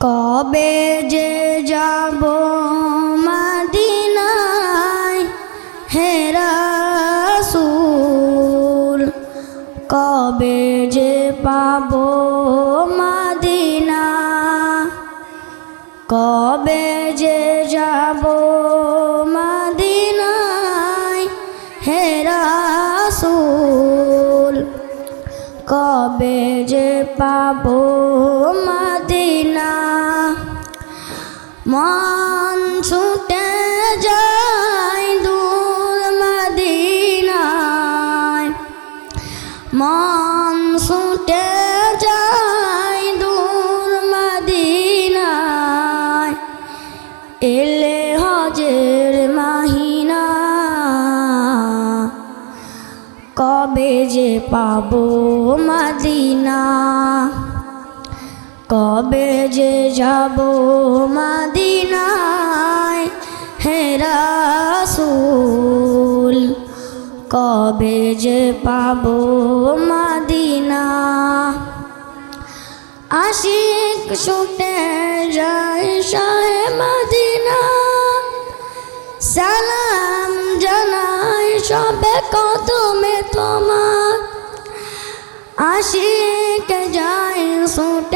কবে যে যাব মাদিনায় হে রাসূল? কবে যে পাব মাদিনা? কবে যে যাব মাদিনায় হে রাসূল? কবে যে পাবো মাদিনা মন ছুটে যায় দূর মদিনায়। মন ছুটে যায় দূর মদিনায়। এলে হজের মাহিনা। কবে যে পাবো মাদিনা? কবে যে যাব মাদিনায়? হে রাসূল, কবে যে পাবো মাদিনা? আশিক ছুটে যায় শাহে মাদিনা। সালাম জানাই সবে কদমে তোমার। আশিক যায় ছুটে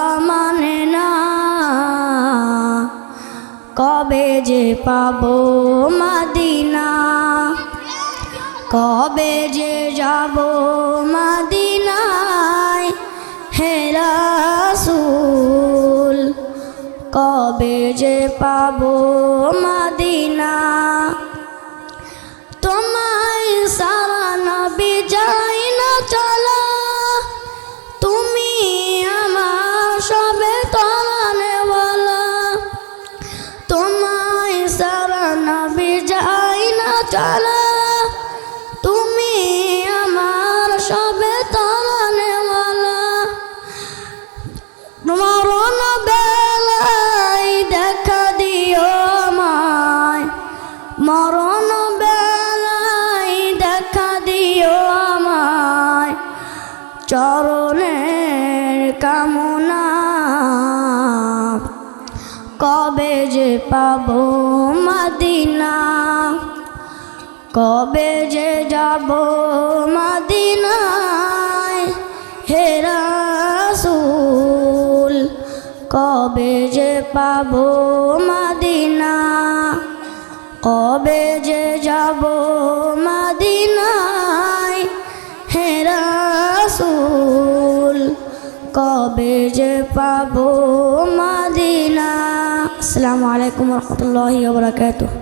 কবে যে পাবো মাদিনা? কবে যে যাব মাদিনায়? হে রাসূল, কবে যে পাবো মাদিনা? তোমায় সারা নবী চলা, তুমি আমার সবে তমানে চরণের কামনা, কবে যে পাবো মাদিনা, কবে যে যাব মাদিনায়, হে রাসূল, কবে যে পাবো মাদিনা, কবে যে যাব কবে যে পাবো মাদিনা? আসসালামু আলাইকুম রহমতুল্লাহ বারাকাতুহু।